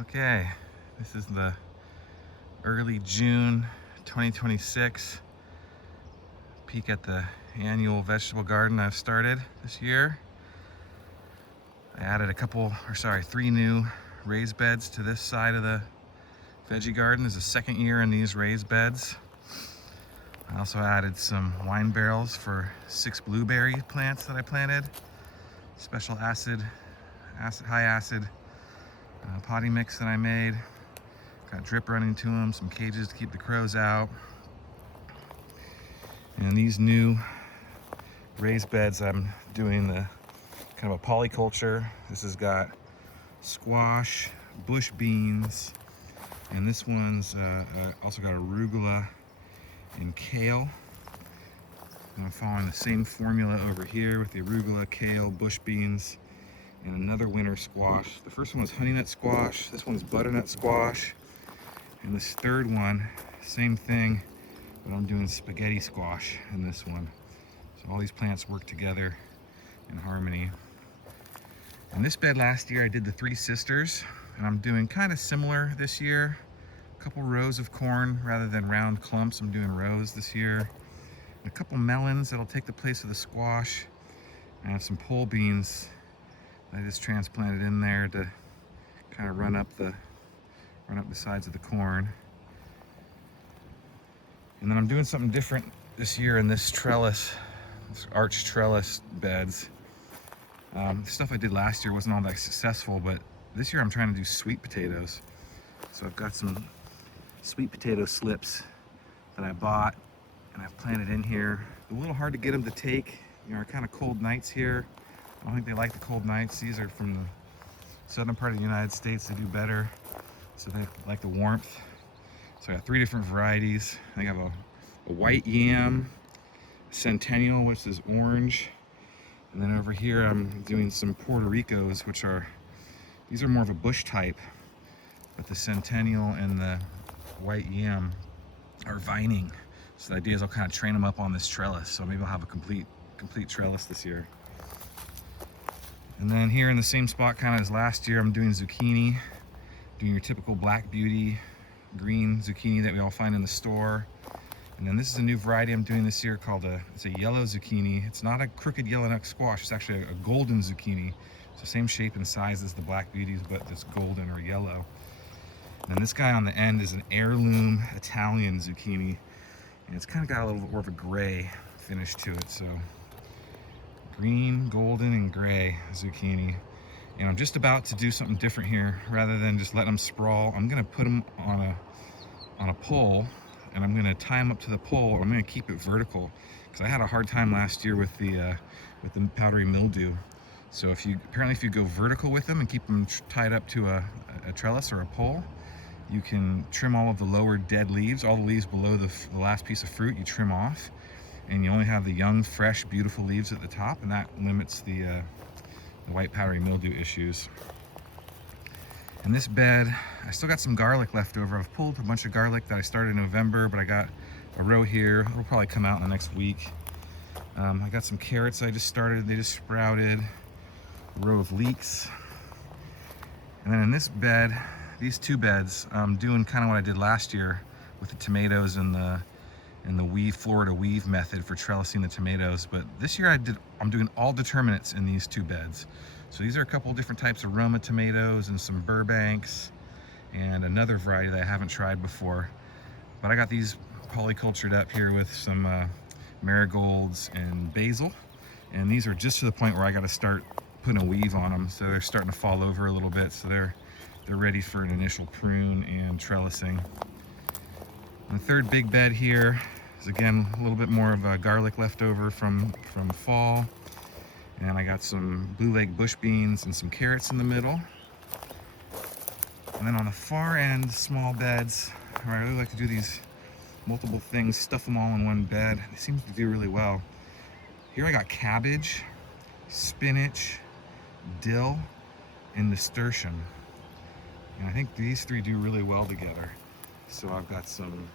Okay, this is the early June 2026 peek at the annual vegetable garden I've started this year. I added three new raised beds to this side of the veggie garden. This is the second year in these raised beds. I also added some wine barrels for 6 blueberry plants that I planted. Special high acid potting mix that I made. Got drip running to them, some cages to keep the crows out. And these new raised beds, I'm doing the kind of a polyculture. This has got squash, bush beans, and this one's also got arugula and kale. And I'm following the same formula over here with the arugula, kale, bush beans, and another winter squash. The first one was honey nut squash, this one's butternut squash, and this third one, same thing, but I'm doing spaghetti squash in this one. So all these plants work together in harmony. In this bed last year I did the Three Sisters, and I'm doing kind of similar this year. A couple rows of corn rather than round clumps. I'm doing rows this year. And a couple melons that'll take the place of the squash. And I have some pole beans that I just transplanted in there to kind of run up the sides of the corn. And then I'm doing something different this year in this arch trellis beds. The stuff I did last year wasn't all that successful, but this year I'm trying to do sweet potatoes. So I've got some sweet potato slips that I bought and I've planted in here. It's a little hard to get them to take. Are kind of cold nights here. I don't think they like the cold nights. These are from the southern part of the United States. They do better, so they like the warmth. So I got 3 different varieties. I have a white yam, centennial, which is orange, and then over here I'm doing some Puerto Ricos, these are more of a bush type, but the centennial and the white yam are vining. So the idea is I'll kind of train them up on this trellis. So maybe I'll have a complete trellis this year. And then here in the same spot kind of as last year, I'm doing zucchini, doing your typical Black Beauty green zucchini that we all find in the store. And then this is a new variety I'm doing this year called it's a yellow zucchini. It's not a crooked yellow neck squash, it's actually a golden zucchini. It's the same shape and size as the Black Beauties, but it's golden or yellow. And then this guy on the end is an heirloom Italian zucchini. And it's kind of got a little more of a gray finish to it. So green, golden, and gray zucchini. And I'm just about to do something different here. Rather than just let them sprawl, I'm gonna put them on a pole, and I'm gonna tie them up to the pole, or I'm gonna keep it vertical, because I had a hard time last year with the powdery mildew. So if you go vertical with them and keep them tied up to a trellis or a pole, you can trim all of the lower dead leaves. All the leaves below the last piece of fruit you trim off, and you only have the young, fresh, beautiful leaves at the top, and that limits the white powdery mildew issues. In this bed, I still got some garlic left over. I've pulled a bunch of garlic that I started in November, but I got a row here. It'll probably come out in the next week. I got some carrots I just started. They just sprouted. A row of leeks. And then in this bed, these 2 beds, I'm doing kind of what I did last year with the tomatoes and the Florida weave method for trellising the tomatoes. But this year I'm doing all determinates in these 2 beds. So these are a couple different types of Roma tomatoes and some Burbanks and another variety that I haven't tried before. But I got these polycultured up here with some marigolds and basil. And these are just to the point where I got to start putting a weave on them. So they're starting to fall over a little bit. So they're ready for an initial prune and trellising. And the third big bed here is again a little bit more of a garlic leftover from fall. And I got some blue leg bush beans and some carrots in the middle. And then on the far end, small beds, where I really like to do these multiple things, stuff them all in one bed. It seems to do really well. Here I got cabbage, spinach, dill, and nasturtium. And I think these 3 do really well together. So I've got some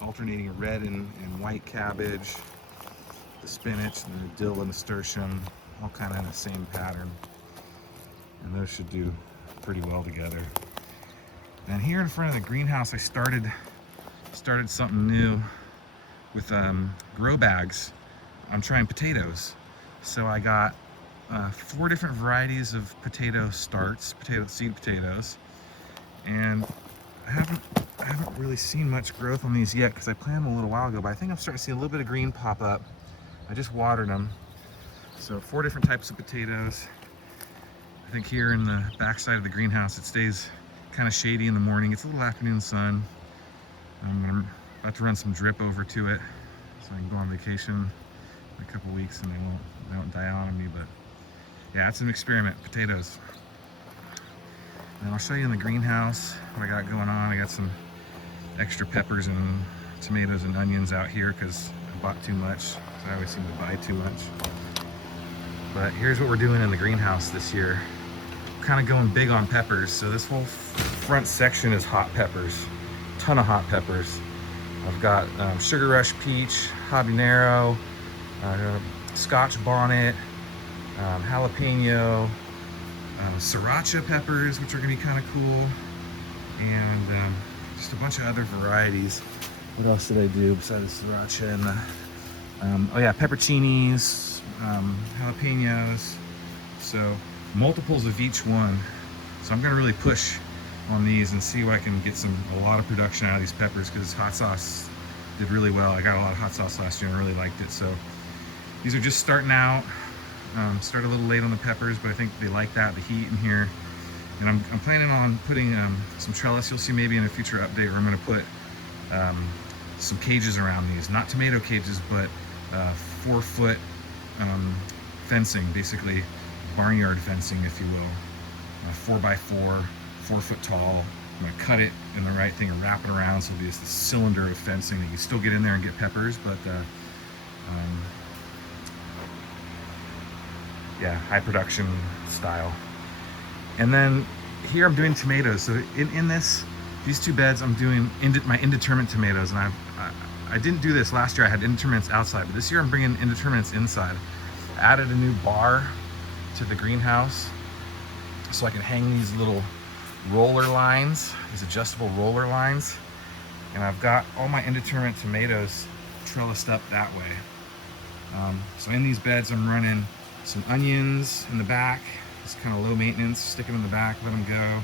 alternating red and white cabbage, the spinach, and the dill and nasturtium, all kind of in the same pattern. And those should do pretty well together. And here in front of the greenhouse, I started something new with grow bags. I'm trying potatoes. So I got 4 different varieties of potato starts, seed potatoes, and I haven't really seen much growth on these yet because I planted them a little while ago, but I think I'm starting to see a little bit of green pop up. I just watered them. So 4 different types of potatoes. I think here in the backside of the greenhouse, it stays kind of shady in the morning. It's a little afternoon sun. I'm about to run some drip over to it so I can go on vacation in a couple weeks and they won't die out on me. But yeah, it's an experiment, potatoes. And I'll show you in the greenhouse what I got going on. I got some extra peppers and tomatoes and onions out here because I bought too much. So I always seem to buy too much. But here's what we're doing in the greenhouse this year. Kind of going big on peppers. So this whole front section is hot peppers. Ton of hot peppers. I've got Sugar Rush Peach, Habanero, Scotch Bonnet, jalapeno, Sriracha peppers, which are gonna be kind of cool, and just a bunch of other varieties. What else did I do besides the Sriracha and the, oh yeah, pepperoncinis, jalapenos. So multiples of each one. So I'm gonna really push on these and see what I can get a lot of production out of these peppers, because hot sauce did really well. I got a lot of hot sauce last year and really liked it. So these are just starting out. Started a little late on the peppers, but I think they like that, the heat in here. And I'm planning on putting some trellis. You'll see maybe in a future update where I'm gonna put some cages around these. Not tomato cages, but 4-foot fencing, basically barnyard fencing, if you will. 4x4, 4 foot tall. I'm gonna cut it in the right thing and wrap it around so it'll be this cylinder of fencing that you still get in there and get peppers, but yeah, high production style. And then here I'm doing tomatoes. So in these 2 beds, I'm doing my indeterminate tomatoes, and I didn't do this last year. I had indeterminates outside, but this year I'm bringing indeterminates inside. I added a new bar to the greenhouse so I can hang these little roller lines, these adjustable roller lines, and I've got all my indeterminate tomatoes trellised up that way. So in these beds, I'm running some onions in the back. It's kind of low maintenance, stick them in the back, let them go.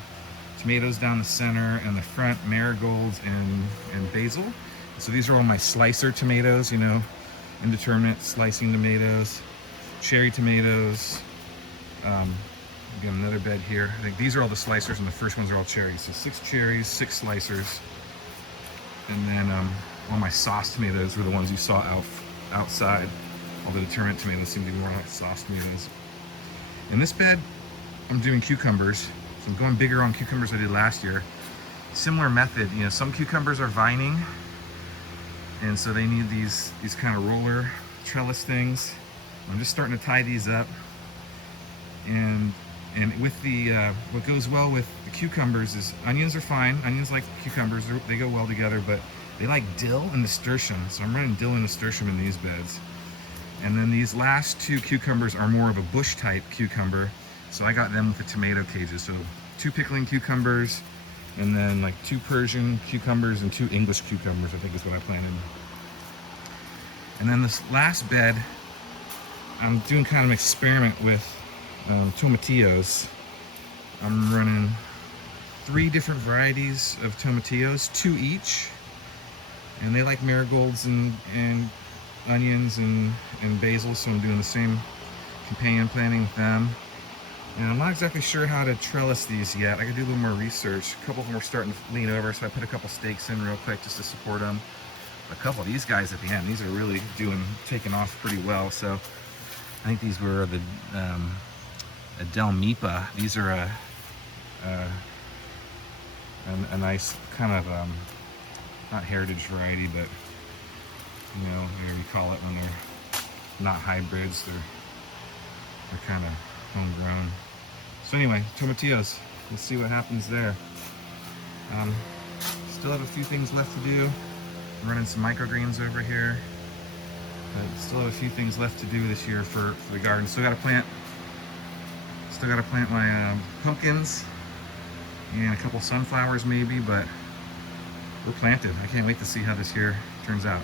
Tomatoes down the center, and the front marigolds and basil. So these are all my slicer tomatoes, you know, indeterminate slicing tomatoes, cherry tomatoes. Again, another bed here. I think these are all the slicers, and the first ones are all cherries. So 6 cherries, 6 slicers. And then all my sauce tomatoes were the ones you saw outside. All the determinate tomatoes seem to be more like sauce tomatoes. In this bed, I'm doing cucumbers. So I'm going bigger on cucumbers I did last year. Similar method, you know, some cucumbers are vining, and so they need these kind of roller trellis things. I'm just starting to tie these up. And with the, what goes well with the cucumbers is onions are fine. Onions like cucumbers, they go well together, but they like dill and nasturtium. So I'm running dill and nasturtium in these beds. And then these last 2 cucumbers are more of a bush type cucumber. So I got them with the tomato cages. So 2 pickling cucumbers, and then like 2 Persian cucumbers and 2 English cucumbers, I think is what I planted. And then this last bed, I'm doing kind of an experiment with tomatillos. I'm running 3 different varieties of tomatillos, 2 each. And they like marigolds and onions and basil, so I'm doing the same companion planting with them. And I'm not exactly sure how to trellis these yet. I could do a little more research. A couple of them are starting to lean over, so I put a couple stakes in real quick just to support them. A couple of these guys at the end, these are really taking off pretty well. So I think these were the Del Mipa. These are a nice kind of not heritage variety, but you know, whatever you call it when they're not hybrids, they're kind of homegrown. So anyway, tomatillos, we'll see what happens there. Still have a few things left to do. I'm running some microgreens over here. Still have a few things left to do this year for the garden. Still got to plant my pumpkins. and a couple sunflowers maybe, but we're planted. I can't wait to see how this year turns out.